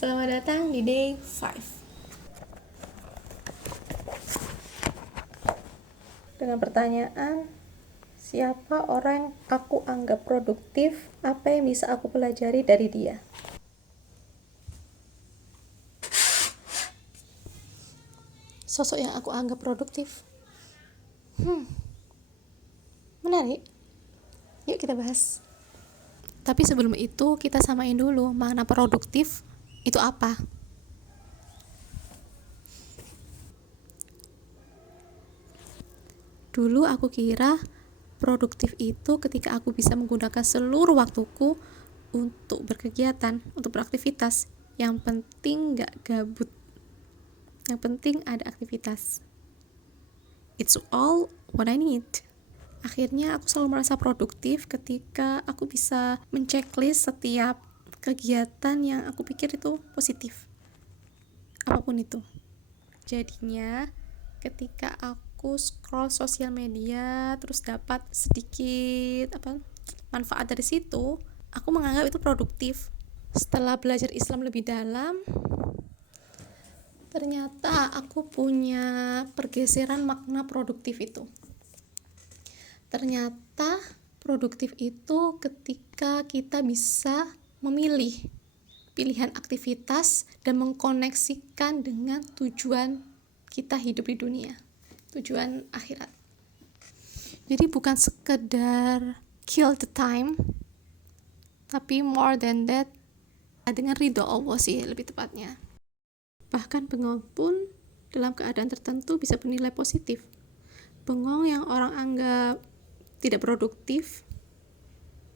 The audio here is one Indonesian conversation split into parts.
Selamat datang di day 5 dengan pertanyaan, siapa orang yang aku anggap produktif? Apa yang bisa aku pelajari dari dia? Sosok yang aku anggap produktif. Menarik. Yuk kita bahas. Tapi sebelum itu kita samain dulu makna produktif itu apa. Dulu aku kira produktif itu ketika aku bisa menggunakan seluruh waktuku untuk berkegiatan, untuk beraktivitas. Yang penting gak gabut. Yang penting ada aktivitas. It's all what I need. Akhirnya aku selalu merasa produktif ketika aku bisa menceklis setiap kegiatan yang aku pikir itu positif. Apapun itu. Jadinya ketika aku scroll sosial media terus dapat sedikit manfaat dari situ, aku menganggap itu produktif. Setelah belajar Islam lebih dalam, ternyata aku punya pergeseran makna produktif itu. Ternyata produktif itu ketika kita bisa memilih pilihan aktivitas dan mengkoneksikan dengan tujuan kita hidup di dunia, tujuan akhirat. Jadi bukan sekedar kill the time, tapi more than that, dengan ridho Allah sih lebih tepatnya. Bahkan bengong pun dalam keadaan tertentu bisa bernilai positif. Bengong yang orang anggap tidak produktif,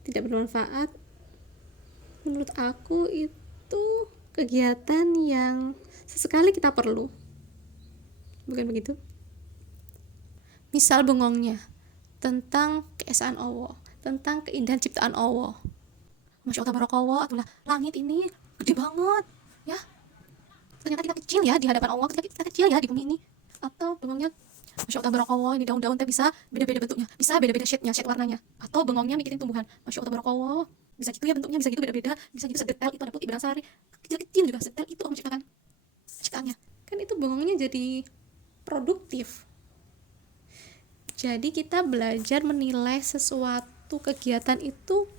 tidak bermanfaat, menurut aku itu kegiatan yang sesekali kita perlu. Bukan begitu? Misal bengongnya tentang keesaan Allah, tentang keindahan ciptaan Allah. Masya Allah, tabarakallah, itulah langit ini gede banget, ya. Ternyata kita kecil ya di hadapan Allah, kita kecil ya di bumi ini. Atau bengongnya, Masya Allah, tabarakallah, ini daun-daun teh bisa beda-beda bentuknya, bisa beda-beda shade warnanya. Atau bengongnya mikirin tumbuhan, Masya Allah, tabarakallah, bisa gitu ya bentuknya, bisa gitu beda-beda, bisa gitu sedetail itu, ada putih benang sari, kecil-kecil juga sedetail itu Allah menciptakan ciptaannya. Kan itu bengongnya jadi produktif. Jadi kita belajar menilai sesuatu kegiatan itu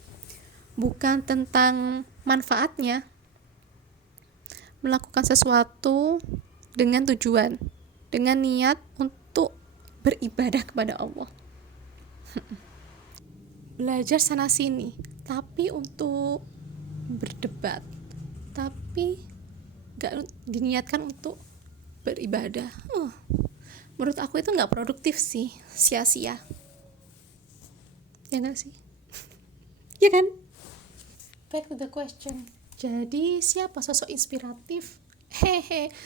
bukan tentang manfaatnya, melakukan sesuatu dengan tujuan, dengan niat untuk beribadah kepada Allah. Belajar sana sini, tapi untuk berdebat, tapi gak diniatkan untuk beribadah. Menurut aku itu gak produktif sih, sia-sia. Ya gak sih? Ya kan? Back to the question. Jadi siapa sosok inspiratif?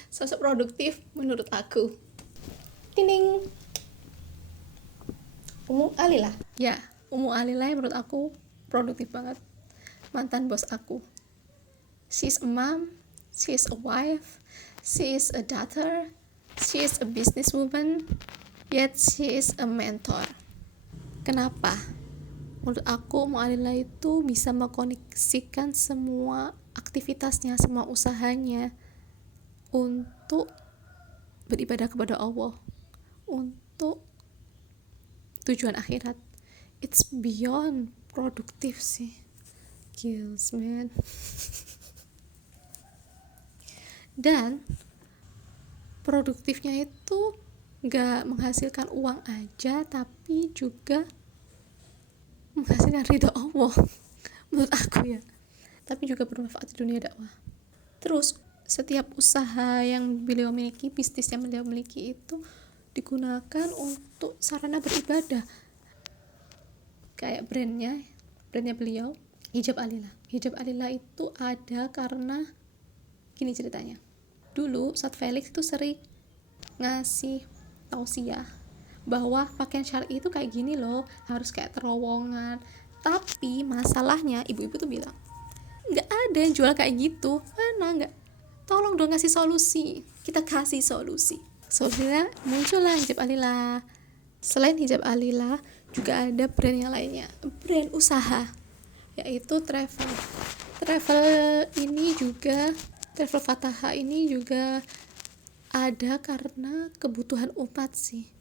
Sosok produktif menurut aku. Ding. Ummu Alilah. Ya, Ummu Alilah menurut aku produktif banget. Mantan bos aku. She's a mom, she's a wife, she's a daughter, she's a businesswoman, yet she is a mentor. Kenapa? Menurut aku Ummu Alilah itu bisa mengkoneksikan semua aktivitasnya, semua usahanya untuk beribadah kepada Allah, untuk tujuan akhirat. It's beyond produktif sih. Kills, man. Dan produktifnya itu gak menghasilkan uang aja, tapi juga menghasilkan ridho Allah. Menurut aku ya. Tapi juga bermanfaat di dunia dakwah. Terus setiap usaha yang beliau miliki, bisnis yang beliau miliki itu digunakan untuk sarana beribadah. Kayak brandnya beliau, Hijab Alilah. Hijab Alilah itu ada karena gini ceritanya. Dulu Ustadz Felix itu sering ngasih tausiah bahwa pakaian syar'i itu kayak gini loh, harus kayak terowongan. Tapi masalahnya ibu-ibu tuh bilang, nggak ada yang jual kayak gitu. Mana nggak? Tolong dong kasih solusi. Kita kasih solusi. Solusinya muncullah Hijab Alilah. Selain Hijab Alilah, juga ada brand yang lainnya, brand usaha, yaitu travel. Travel ini juga Travel Fataha ini juga ada karena kebutuhan umat sih.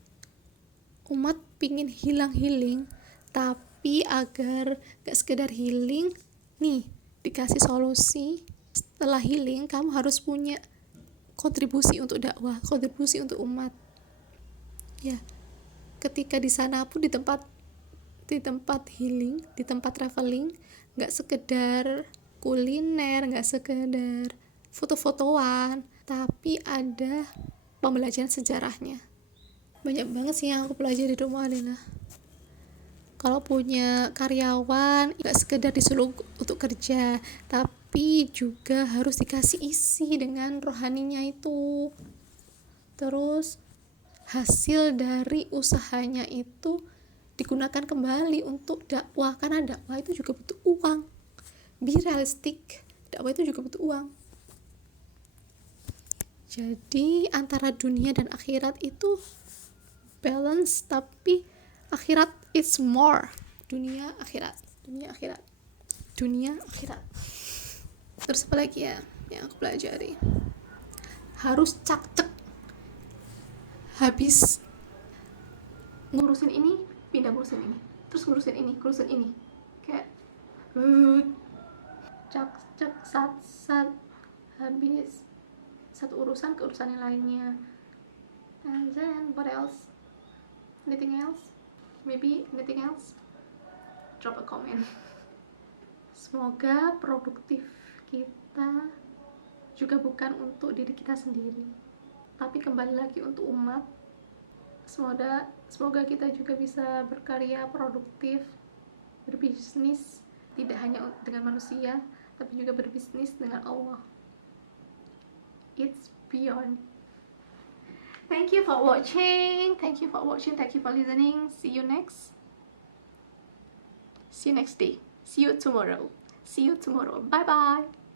Umat pingin healing, tapi agar gak sekedar healing, nih dikasih solusi. Setelah healing, kamu harus punya kontribusi untuk dakwah, kontribusi untuk umat. Ya, ketika di sana pun di tempat healing, di tempat traveling, gak sekedar kuliner, gak sekedar foto-fotoan, tapi ada pembelajaran sejarahnya. Banyak banget sih yang aku pelajari di rumah Alina. Kalau punya karyawan, gak sekedar disuruh untuk kerja, tapi juga harus dikasih isi dengan rohaninya itu. Terus hasil dari usahanya itu digunakan kembali untuk dakwah, karena dakwah itu juga butuh uang. Be realistic, dakwah itu juga butuh uang. Jadi antara dunia dan akhirat itu balance, tapi akhirat is more. Dunia akhirat. Terus apa lagi ya yang aku pelajari? Harus cak-cek. Habis ngurusin ini, pindah ngurusin ini. Terus ngurusin ini. Kayak cak-cek sat habis satu urusan ke urusan yang lainnya. And then what else? Anything else? Maybe anything else? Drop a comment. Semoga produktif kita juga bukan untuk diri kita sendiri, tapi kembali lagi untuk umat. Semoga kita juga bisa berkarya produktif, berbisnis tidak hanya dengan manusia, tapi juga berbisnis dengan Allah. It's beyond. Thank you for watching. Thank you for listening. See you next day. See you tomorrow. Bye bye.